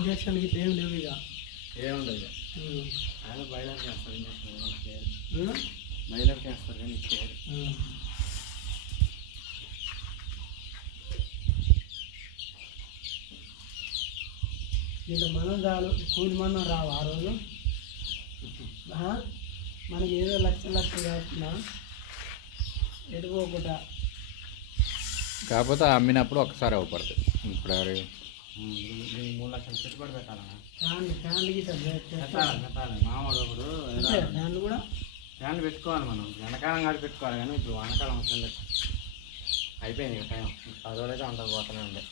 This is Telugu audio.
ఇంజక్షన్ ఇట్లా ఏం లేవు ఇక ఏముండదు ఇక ఆయన బయలర్కి వేస్తారు ఇంజక్షన్ బయలర్కి వేస్తారు కానీ ఇచ్చేయాలి. ఇంత మనం చాలు కూలి మనం రావు ఆ రోజు మనకి ఏదో లక్షలు కాకుండా ఎడిపోకుండా కాకపోతే అమ్మినప్పుడు ఒకసారి అవ్వపడుతుంది. ఇప్పుడు 3 లక్షలు పెట్టుబడి పెట్టాలన్నా ఫ్యాన్లకి పెట్టాలి. మామూలు ఇప్పుడు ఫ్యాన్లు కూడా ఫ్యాన్లు పెట్టుకోవాలి. మనం ఎండాకాలం కాదు పెట్టుకోవాలి కానీ ఇప్పుడు వానకాలం అవసరం లేదు. అయిపోయింది ఇక టైం 10 రోజులైతే అంత పోతూనే ఉండే.